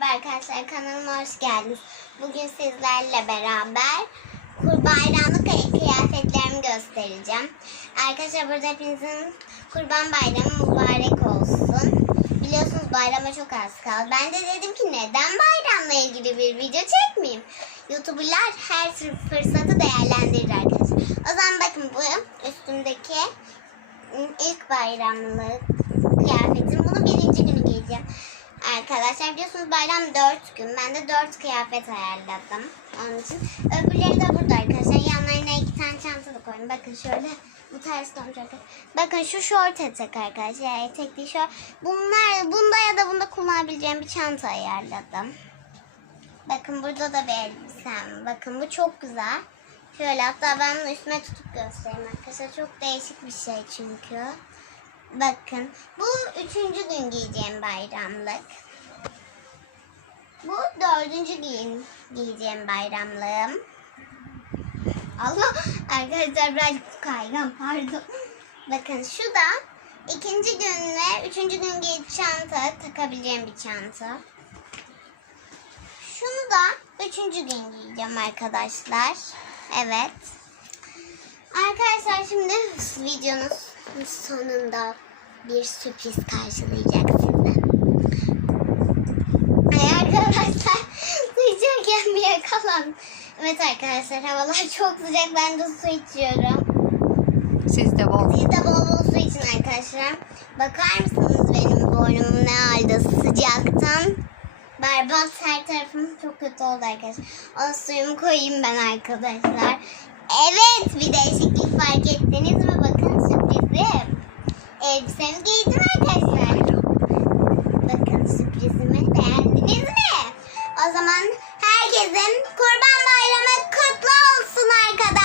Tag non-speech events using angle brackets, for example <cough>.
Merhaba arkadaşlar kanalıma hoş geldiniz. Bugün sizlerle beraber kur bayramlık kıyafetlerimi göstereceğim. Arkadaşlar burada hepinizin kurban bayramı mübarek olsun. Biliyorsunuz bayrama çok az kaldı. Ben de dedim ki neden bayramla ilgili bir video çekmeyeyim? YouTuber'lar her fırsatı değerlendirir arkadaşlar. O zaman bakın bu üstümdeki ilk bayramlık kıyafetim. Bunu birinci günü giyeceğim. Arkadaşlar biliyorsunuz bayram 4 gün. Ben de 4 kıyafet ayarladım. Onun için. Öbürleri de burada arkadaşlar. Yanlarına iki tane çanta da koydum. Bakın şöyle. Bu ters kontrol. Bakın şu şort etek arkadaşlar. Etekli şort. Bunlar bunda ya da bunda kullanabileceğim bir çanta ayarladım. Bakın burada da bir elbisem. Bakın bu çok güzel. Şöyle hatta ben bunu üstüme tutup göstereyim arkadaşlar. Çok değişik bir şey çünkü. Bakın bu üçüncü gün giyeceğim bayramlık. Bu dördüncü gün giyeceğim bayramlığım. Allah arkadaşlar birazcık kaygan pardon. Bakın şu da ikinci gün üçüncü gün giyip çanta takabileceğim bir çanta. Şunu da üçüncü gün giyeceğim arkadaşlar. Evet. Arkadaşlar şimdi videonun sonunda bir sürpriz karşılayacak sizi. Ay arkadaşlar su içerken bir yakalan. Evet arkadaşlar havalar <laughs> çok sıcak ben de su içiyorum. Siz de bol. Siz de bol bol su için arkadaşlar. Bakar mısınız benim boynum ne halde sıcaktan? Berbat her tarafım çok kötü oldu arkadaşlar. O suyumu koyayım ben arkadaşlar. Evet bir değişiklik fark ettiniz mi? Bakın sürprizim. Elbisemi giydim arkadaşlar. herkesin Kurban Bayramı kutlu olsun arkadaşlar.